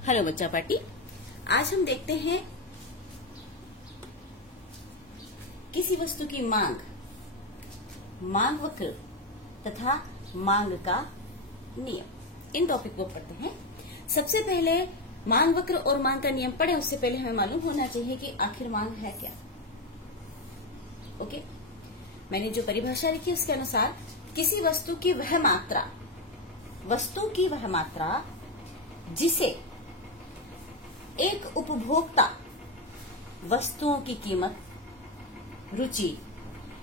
Hello बच्चा party. आज हम देखते हैं किसी वस्तु की मांग, मांग वक्र तथा मांग का नियम। इन टॉपिक को पढ़ते हैं। सबसे पहले मांग वक्र और मांग का नियम पढ़े उससे पहले हमें मालूम होना चाहिए कि आखिर मांग है क्या। ओके, मैंने जो परिभाषा लिखी उसके अनुसार किसी वस्तु की वह मात्रा जिसे एक उपभोक्ता वस्तुओं की कीमत, रुचि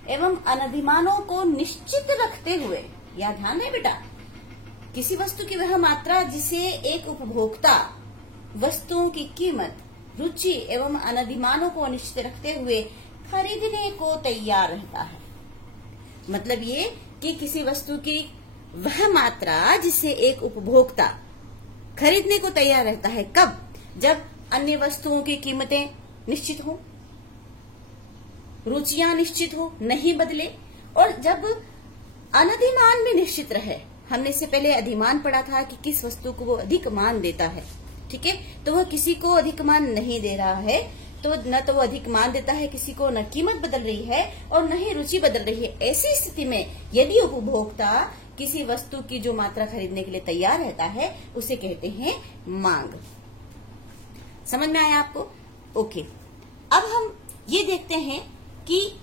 एवं अनधिमानों को निश्चित रखते हुए, या ध्यान है बेटा, किसी वस्तु की वह मात्रा जिसे एक उपभोक्ता वस्तुओं की कीमत, रुचि एवं अनधिमानों को निश्चित रखते हुए खरीदने को तैयार रहता है। मतलब ये कि किसी वस्तु की वह मात्रा जिसे एक उपभोक्ता खरीदने को तैयार रहता है। कब? जब अन्य वस्तुओं की कीमतें निश्चित हो, रुचियां निश्चित हो, नहीं बदले, और जब अनधिमान भी निश्चित रहे। हमने इससे पहले अधिमान पढ़ा था कि किस वस्तु को वो अधिक मान देता है। ठीक है, तो वो किसी को अधिक मान नहीं दे रहा है, तो न तो वो अधिक मान देता है किसी को, न कीमत बदल रही है और न ही रुचि बदल रही है। ऐसी स्थिति में यदि उपभोक्ता किसी वस्तु की जो मात्रा खरीदने के लिए तैयार रहता है उसे कहते हैं मांग। समझ में आया आपको? ओके, अब हम ये देखते हैं कि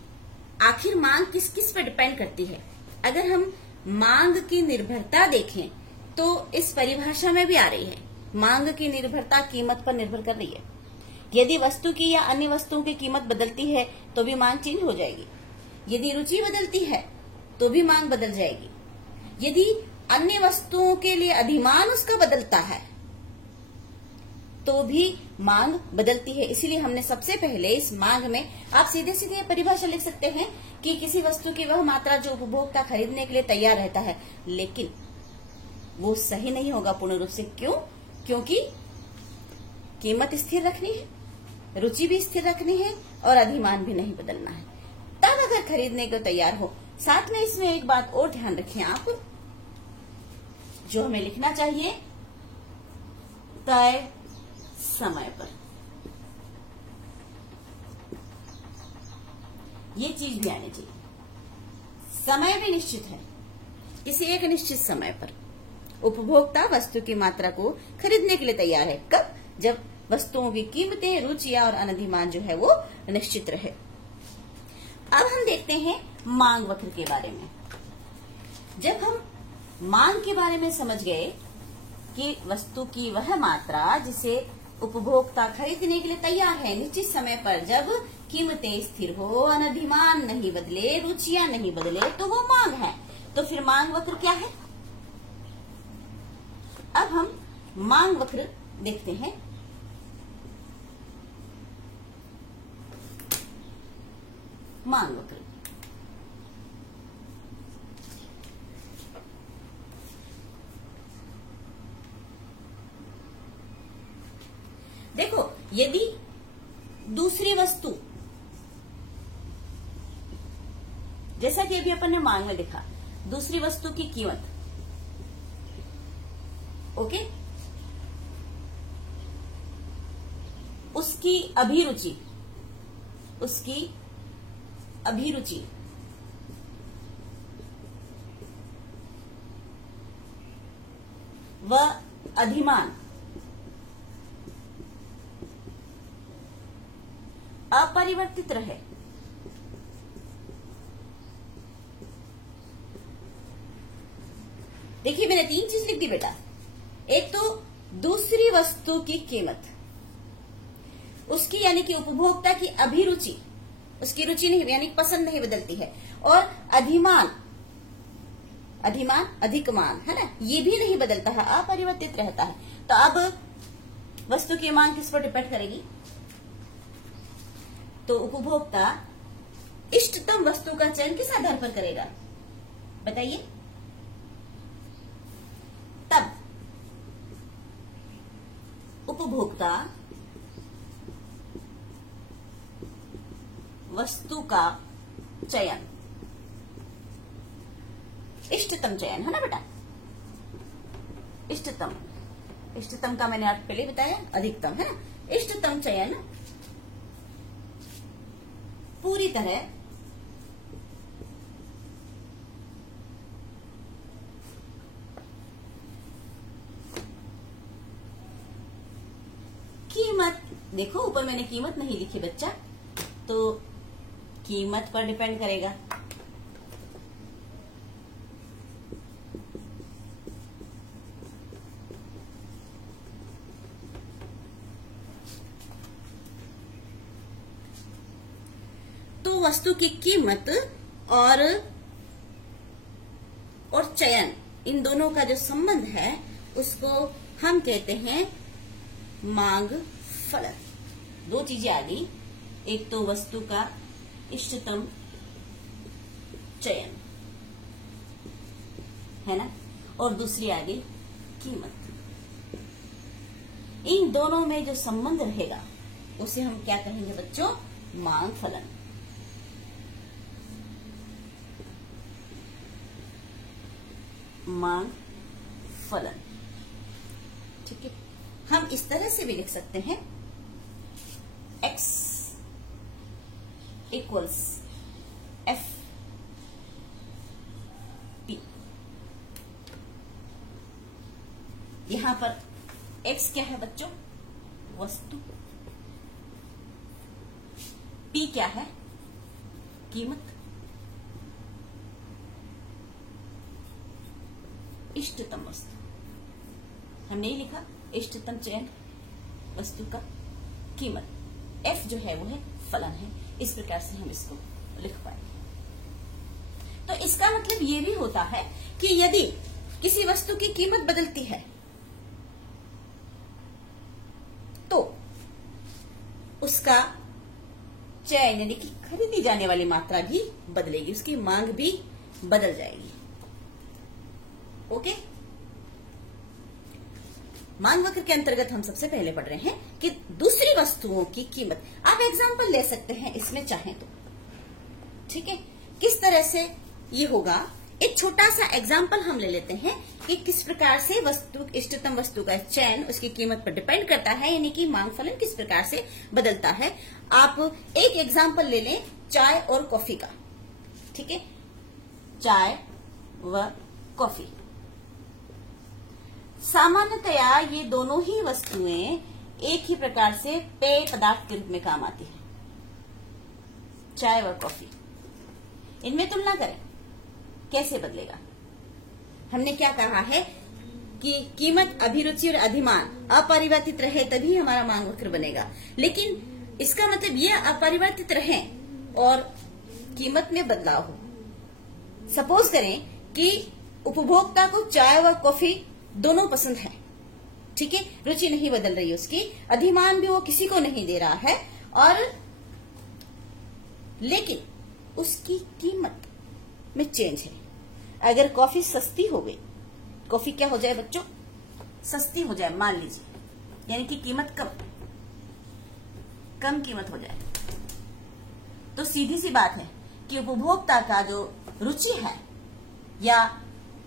आखिर मांग किस किस पर डिपेंड करती है। अगर हम मांग की निर्भरता देखें तो इस परिभाषा में भी आ रही है। मांग की निर्भरता कीमत पर निर्भर कर रही है। यदि वस्तु की या अन्य वस्तुओं की कीमत बदलती है तो भी मांग चेंज हो जाएगी। यदि रुचि बदलती है तो भी मांग बदल जाएगी। यदि अन्य वस्तुओं के लिए अधिमान उसका बदलता है तो भी मांग बदलती है। इसीलिए हमने सबसे पहले इस मांग में आप सीधे सीधे परिभाषा लिख सकते हैं कि किसी वस्तु की वह मात्रा जो उपभोक्ता खरीदने के लिए तैयार रहता है। लेकिन वो सही नहीं होगा पूर्ण रूप से। क्यों? क्योंकि कीमत स्थिर रखनी है, रुचि भी स्थिर रखनी है और अधिमान भी नहीं बदलना है। तब अगर खरीदने को तैयार हो। साथ में इसमें एक बात और ध्यान रखें आप, जो हमें लिखना चाहिए, तय समय पर। ये चीज भी आनी चाहिए। समय भी निश्चित है। किसी एक निश्चित समय पर उपभोक्ता वस्तु की मात्रा को खरीदने के लिए तैयार है। कब? जब वस्तुओं की कीमतें, रुचियां और अनधिमान जो है वो निश्चित रहे। अब हम देखते हैं मांग वक्र के बारे में। जब हम मांग के बारे में समझ गए कि वस्तु की वह मात्रा जिसे उपभोक्ता खरीदने के लिए तैयार है निश्चित समय पर, जब कीमतें स्थिर हो, अनधिमान नहीं बदले, रुचियां नहीं बदले, तो वो मांग है। तो फिर मांग वक्र क्या है? अब हम मांग वक्र देखते हैं। मांग वक्र देखो, यदि दूसरी वस्तु, जैसा कि अभी अपन ने मांग में देखा, दूसरी वस्तु की कीमत, ओके, उसकी अभिरुचि व अधिमान अपरिवर्तित रहे। देखिए, मैंने 3 चीज लिख दी बेटा। एक तो दूसरी वस्तु की कीमत, उसकी यानी कि उपभोक्ता की अभिरुचि, उसकी रुचि नहीं यानी पसंद नहीं बदलती है, और अधिमान अधिक मान है ना, ये भी नहीं बदलता है, अपरिवर्तित रहता है। तो अब वस्तु की मांग किस पर डिपेंड करेगी? तो उपभोक्ता इष्टतम वस्तु का चयन किस आधार पर करेगा बताइए? तब उपभोक्ता वस्तु का चयन, इष्टतम चयन है ना बेटा, इष्टतम इष्टतम का मैंने आपको पहले बताया, अधिकतम है ना। इष्टतम चयन पूरी तरह कीमत, देखो ऊपर मैंने कीमत नहीं लिखी बच्चा, तो कीमत पर डिपेंड करेगा। तो वस्तु की कीमत और चयन, इन दोनों का जो संबंध है उसको हम कहते हैं मांग फलन। दो चीजें आ गई, एक तो वस्तु का इष्टतम चयन है ना, और दूसरी आ गई कीमत। इन दोनों में जो संबंध रहेगा उसे हम क्या कहेंगे बच्चों? मांग फलन। मांग फलन, ठीक है। हम इस तरह से भी लिख सकते हैं, x इक्वल्स एफ पी। यहां पर x क्या है बच्चों? वस्तु। p क्या है? कीमत। इष्टतम वस्तु हमने ही लिखा, इष्टतम चयन वस्तु का कीमत, f जो है वो है फलन है। इस प्रकार से हम इसको लिख पाए। तो इसका मतलब ये भी होता है कि यदि किसी वस्तु की कीमत बदलती है तो उसका चयन यानी कि खरीदी जाने वाली मात्रा भी बदलेगी, उसकी मांग भी बदल जाएगी। ओके, मांग वक्र के अंतर्गत हम सबसे पहले पढ़ रहे हैं कि दूसरी वस्तुओं की कीमत। आप एग्जांपल ले सकते हैं इसमें चाहें तो, ठीक है। किस तरह से ये होगा, एक छोटा सा एग्जांपल हम ले लेते हैं कि किस प्रकार से वस्तु, इष्टतम वस्तु का चयन उसकी कीमत पर डिपेंड करता है, यानी कि मांग फलन किस प्रकार से बदलता है। आप एक एग्जांपल ले लें चाय और कॉफी का, ठीक है। चाय व कॉफी, सामान्यतया ये दोनों ही वस्तुएं एक ही प्रकार से पेय पदार्थ के रूप में काम आती है। चाय व कॉफी, इनमें तुलना करें कैसे बदलेगा। हमने क्या कहा है कि कीमत, अभिरुचि और अधिमान अपरिवर्तित रहे तभी हमारा मांग वक्र बनेगा। लेकिन इसका मतलब ये अपरिवर्तित रहे और कीमत में बदलाव हो। सपोज करें कि उपभोक्ता को चाय व कॉफी दोनों पसंद है, ठीक है, रुचि नहीं बदल रही उसकी, अधिमान भी वो किसी को नहीं दे रहा है, और लेकिन उसकी कीमत में चेंज है। अगर कॉफी सस्ती हो गई, कॉफी क्या हो जाए बच्चों? सस्ती हो जाए मान लीजिए, यानी कि कीमत कम कीमत हो जाए, तो सीधी सी बात है कि उपभोक्ता का जो रुचि है या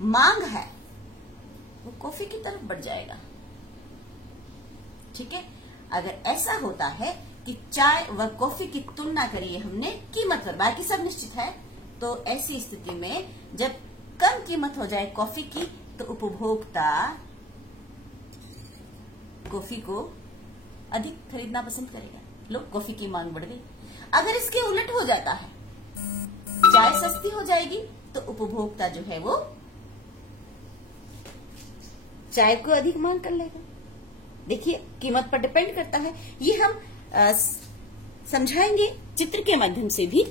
मांग है वो कॉफी की तरफ बढ़ जाएगा, ठीक है। अगर ऐसा होता है कि चाय व कॉफी की तुलना करिए हमने कीमत पर, बाकी सब निश्चित है, तो ऐसी स्थिति में जब कम कीमत हो जाए कॉफी की तो उपभोक्ता कॉफी को अधिक खरीदना पसंद करेगा। लो, कॉफी की मांग बढ़ गई। अगर इसके उलट हो जाता है, चाय सस्ती हो जाएगी तो उपभोक्ता जो है वो चाय को अधिक मांग कर लेगा। देखिए, कीमत पर डिपेंड करता है। ये हम समझाएंगे चित्र के माध्यम से भी।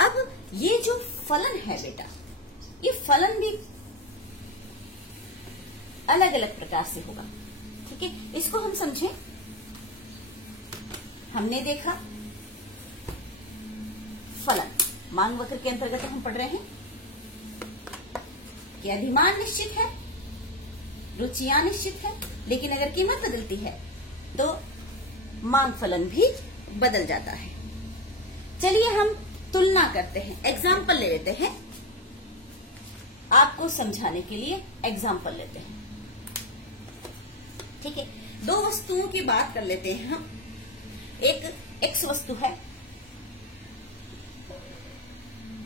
अब ये जो फलन है बेटा, ये फलन भी अलग अलग प्रकार से होगा, ठीक है। इसको हम समझें। हमने देखा फलन, मांग वक्र के अंतर्गत हम पढ़ रहे हैं कि अधिमान निश्चित है, रुचियां निश्चित है, लेकिन अगर कीमत बदलती है तो मांग फलन भी बदल जाता है। चलिए हम तुलना करते हैं, एग्जाम्पल ले लेते हैं। आपको समझाने के लिए एग्जाम्पल लेते हैं। ठीक है, दो वस्तुओं की बात कर लेते हैं हम। एक एक्स वस्तु है,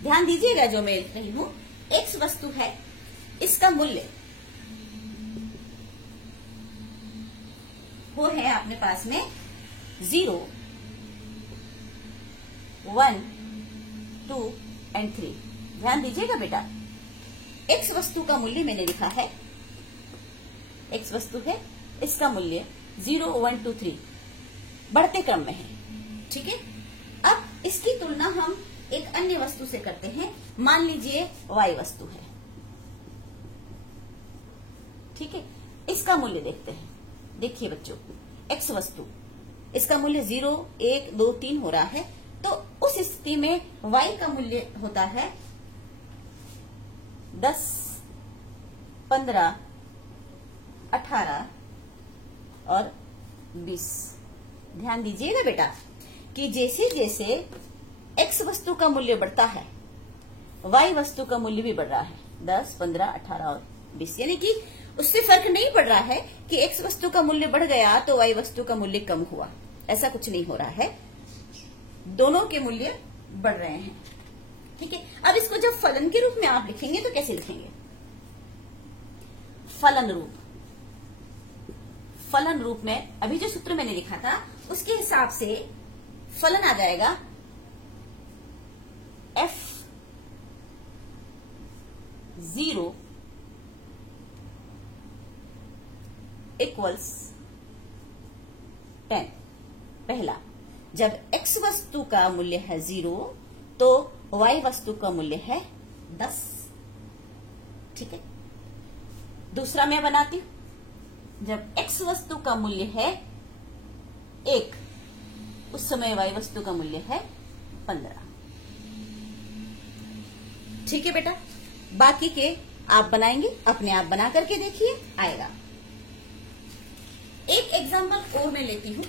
ध्यान दीजिएगा जो मैं लिख रही हूं, एक्स वस्तु है, इसका मूल्य वो है अपने पास में 0, 1, 2 एंड 3। ध्यान दीजिएगा बेटा, एक्स वस्तु का मूल्य मैंने लिखा है, एक्स वस्तु है, इसका मूल्य 0, 1, 2, 3 बढ़ते क्रम में है। ठीक है, अब इसकी तुलना हम एक अन्य वस्तु से करते हैं। मान लीजिए वाई वस्तु है। ठीक है, इसका मूल्य देखते हैं। देखिए बच्चों, एक्स वस्तु, इसका मूल्य 0, 1, 2, 3 हो रहा है। तो उस स्थिति में y का मूल्य होता है 10, 15, 18 और 20। ध्यान दीजिएगा बेटा कि जैसे जैसे x वस्तु का मूल्य बढ़ता है, y वस्तु का मूल्य भी बढ़ रहा है, 10, 15, 18 और 20। यानी कि उससे फर्क नहीं पड़ रहा है कि x वस्तु का मूल्य बढ़ गया तो y वस्तु का मूल्य कम हुआ, ऐसा कुछ नहीं हो रहा है, दोनों के मूल्य बढ़ रहे हैं। ठीक है, अब इसको जब फलन के रूप में आप लिखेंगे तो कैसे लिखेंगे? फलन रूप, फलन रूप में अभी जो सूत्र मैंने लिखा था उसके हिसाब से फलन आ जाएगा f0 इक्वल्स 10। पहला, जब x वस्तु का मूल्य है 0 तो y वस्तु का मूल्य है 10। ठीक है, दूसरा मैं बनाती हूं, जब x वस्तु का मूल्य है 1 उस समय y वस्तु का मूल्य है 15। ठीक है बेटा, बाकी के आप बनाएंगे, अपने आप बना करके देखिए, आएगा। एक एग्जांपल और मैं लेती हूं।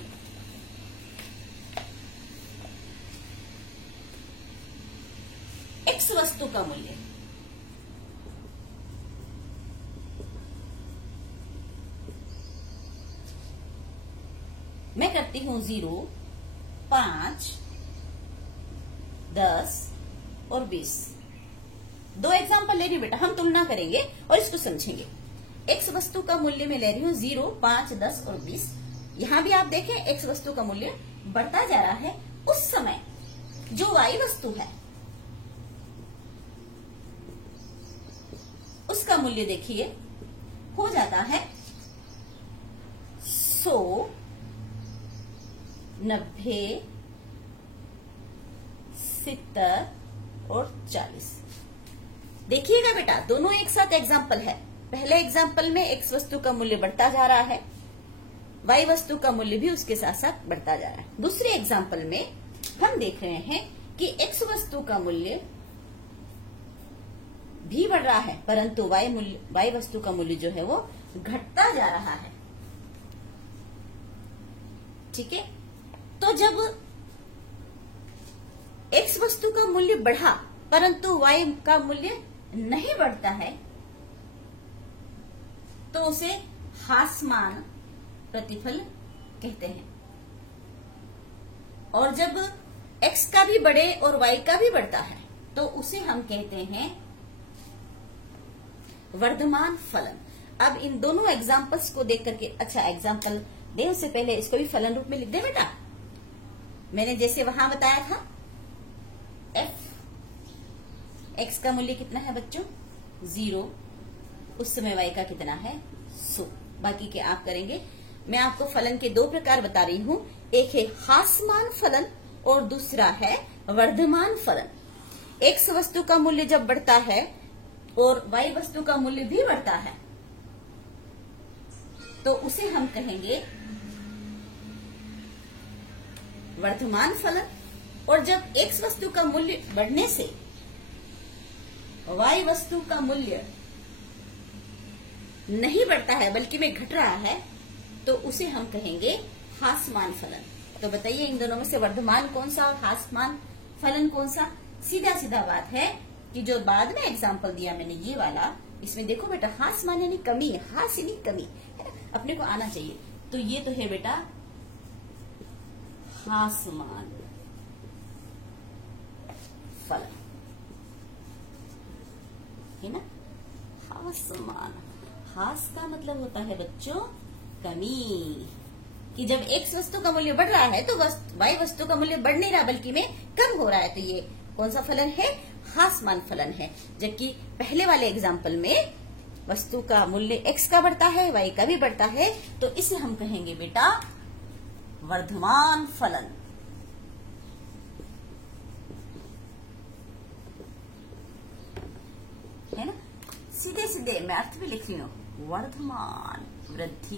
एक्स वस्तु का मूल्य मैं करती हूं 0, 5, 10 और 20। दो एग्जांपल ले रही हूं बेटा, हम तुलना करेंगे और इसको समझेंगे। एक्स वस्तु का मूल्य मैं ले रही हूं 0, 5, 10 और 20। यहां भी आप देखें एक्स वस्तु का मूल्य बढ़ता जा रहा है। उस समय जो वाई वस्तु है उसका मूल्य देखिए हो जाता है 100, 90, 70 और 40। देखिएगा बेटा, दोनों एक साथ एग्जाम्पल है। पहले एग्जाम्पल में एक्स वस्तु का मूल्य बढ़ता जा रहा है, वाई वस्तु का मूल्य भी उसके साथ साथ बढ़ता जा रहा है। दूसरे एग्जाम्पल में हम देख रहे हैं कि एक्स वस्तु का मूल्य भी बढ़ रहा है, परंतु वाई वस्तु का मूल्य जो है वो घटता जा रहा है। ठीक है, तो जब एक्स वस्तु का मूल्य बढ़ा परंतु वाई का मूल्य नहीं बढ़ता है तो उसे ह्रासमान प्रतिफल कहते हैं। और जब x का भी बढ़े और y का भी बढ़ता है तो उसे हम कहते हैं वर्धमान फलन। अब इन दोनों एग्जाम्पल्स को देख करके, अच्छा एग्जाम्पल दे उससे पहले इसको भी फलन रूप में लिख दे बेटा। मैंने जैसे वहां बताया था f, x का मूल्य कितना है बच्चों 0, उस समय y का कितना है 100। बाकी के आप करेंगे। मैं आपको फलन के दो प्रकार बता रही हूं, एक है ह्रासमान फलन और दूसरा है वर्धमान फलन। एक्स वस्तु का मूल्य जब बढ़ता है और वाई वस्तु का मूल्य भी बढ़ता है तो उसे हम कहेंगे वर्धमान फलन। और जब एक्स वस्तु का मूल्य बढ़ने से वाई वस्तु का मूल्य नहीं बढ़ता है बल्कि में घट रहा है तो उसे हम कहेंगे ह्रासमान फलन। तो बताइए इन दोनों में से वर्धमान कौन सा और ह्रासमान फलन कौन सा? सीधा सीधा बात है कि जो बाद में एग्जाम्पल दिया मैंने ये वाला, इसमें देखो बेटा हास मान यानी कमी है, हास यानी कमी है ना, अपने को आना चाहिए। तो ये तो है बेटा हासमान फलन, है ना। हासमान, हास का मतलब होता है बच्चों कमी, कि जब x वस्तु का मूल्य बढ़ रहा है तो y वस्तु का मूल्य बढ़ नहीं रहा बल्कि में कम हो रहा है, तो ये कौन सा फलन है, हासमान फलन है। जबकि पहले वाले एग्जाम्पल में वस्तु का मूल्य x का बढ़ता है, y का भी बढ़ता है, तो इसे हम कहेंगे बेटा वर्धमान फलन। है ना, सीधे सीधे मैं अर्थ भी लिख रही हूं, वर्धमान वृद्धि,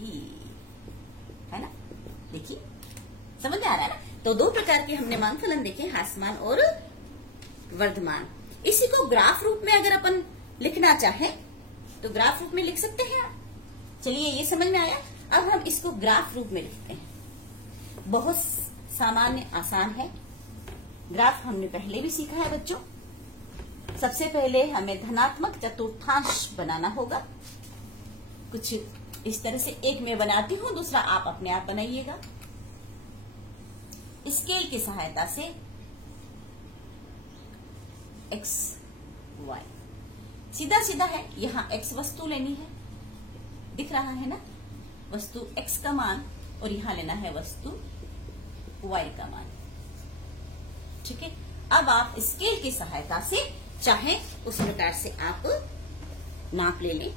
है ना। देखिए समझ में आ रहा है ना। तो दो प्रकार के हमने मान फलन देखे, हासमान और वर्धमान। इसी को ग्राफ रूप में अगर अपन लिखना चाहें तो ग्राफ रूप में लिख सकते हैं आप। चलिए ये समझ में आया। अब हम इसको ग्राफ रूप में लिखते हैं। बहुत सामान्य आसान है। ग्राफ हमने पहले भी सीखा है बच्चों। सबसे पहले हमें धनात्मक चतुर्थांश बनाना होगा। कुछ इस तरह से, एक मैं बनाती हूं, दूसरा आप अपने आप बनाइएगा। स्केल की सहायता से x y सीधा सीधा है। यहां x वस्तु लेनी है, दिख रहा है ना, वस्तु x का मान, और यहां लेना है वस्तु y का मान। ठीक है। अब आप स्केल की सहायता से चाहे उस प्रकार से आप नाप ले लें।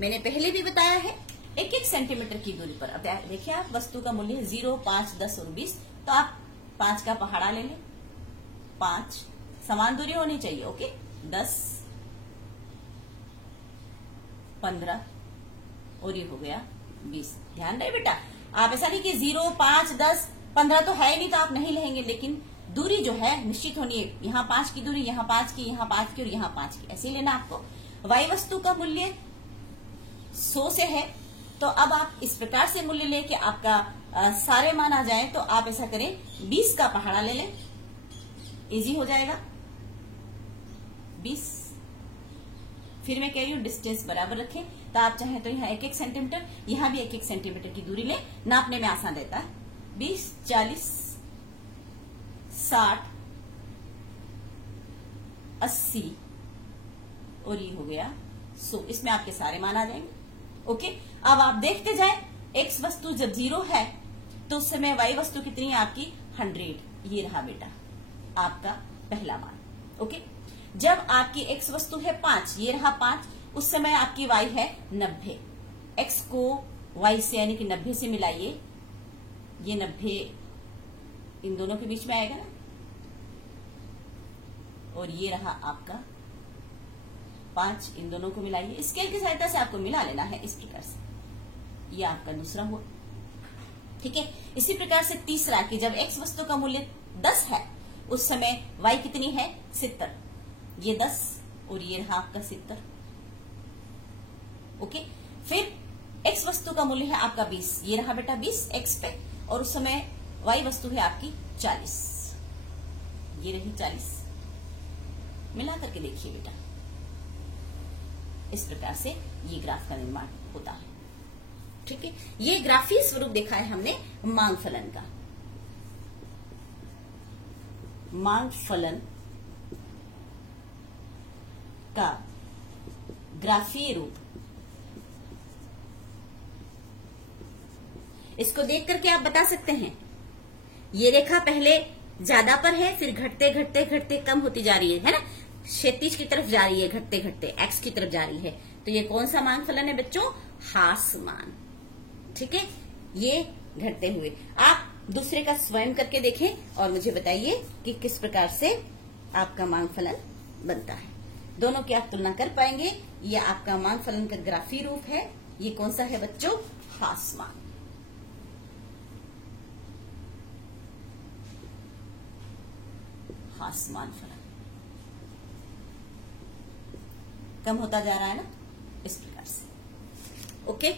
मैंने पहले भी बताया है, 1-1 सेंटीमीटर की दूरी पर। अब देखिए आप, वस्तु का मूल्य है 0, 5, 10 और 20, तो आप 5 का पहाड़ा ले लें। 5 समान दूरी होनी चाहिए, ओके। 10, 15 और ये हो गया 20। ध्यान रहे बेटा, आप ऐसा नहीं कि 0, 5, 10, 15 तो है नहीं तो आप नहीं लेंगे, लेकिन दूरी जो है निश्चित होनी है। यहाँ 5 की दूरी, यहाँ 5 की, यहाँ 5 की और यहाँ 5 की, ऐसे ही लेना आपको। y वस्तु का मूल्य 100 से है, तो अब आप इस प्रकार से मूल्य लें कि आपका सारे मान आ जाए। तो आप ऐसा करें, 20 का पहाड़ा ले लें, इजी हो जाएगा। 20, फिर मैं कह रही हूं डिस्टेंस बराबर रखें, तो आप चाहें तो यहाँ 1-1 सेंटीमीटर, यहाँ भी 1-1 सेंटीमीटर की दूरी लें, नापने में आसान रहता है। 20, 40, 60, 80 और ये हो गया 100। इसमें आपके सारे मान आ जाएंगे, ओके। अब आप देखते जाएं, x वस्तु जब 0 है तो उस समय y वस्तु कितनी है आपकी, 100। ये रहा बेटा आपका पहला मान, ओके। जब आपकी x वस्तु है 5, ये रहा 5, उस समय आपकी y है 90। x को y से यानी कि 90 से मिलाइए, ये 90 इन दोनों के बीच में आएगा ना, और ये रहा आपका 5, इन दोनों को मिलाइए। स्केल की सहायता से आपको मिला लेना है इस प्रकार से। ये आपका दूसरा हुआ, ठीक है। इसी प्रकार से तीसरा, कि जब x वस्तु का मूल्य 10 है उस समय y कितनी है, 70। ये 10 और ये रहा आपका 70, ओके। फिर x वस्तु का मूल्य है आपका 20, ये रहा बेटा 20 x पे, और उस समय y वस्तु है आपकी 40, ये रही 40। मिला करके देखिए बेटा, इस प्रकार से ये ग्राफ का निर्माण होता है, ठीक है। ये ग्राफीय स्वरूप देखा है हमने मांग फलन का। मांग फलन का ग्राफीय रूप, इसको देख करके आप बता सकते हैं, ये रेखा पहले ज्यादा पर है, फिर घटते घटते घटते कम होती जा रही है ना, क्षैतिज की तरफ जा रही है, घटते घटते एक्स की तरफ जा रही है। तो ये कौन सा मान फलन है बच्चों, हासमान, ठीक है। ये घटते हुए आप दूसरे का स्वयं करके देखें और मुझे बताइए कि किस प्रकार से आपका मांग फलन बनता है। दोनों की आप तुलना कर पाएंगे। ये आपका मांग फलन का ग्राफीय रूप है। ये कौन सा है बच्चों, हासमान। हासमान फलन कम होता जा रहा है ना, इस प्रकार से, ओके।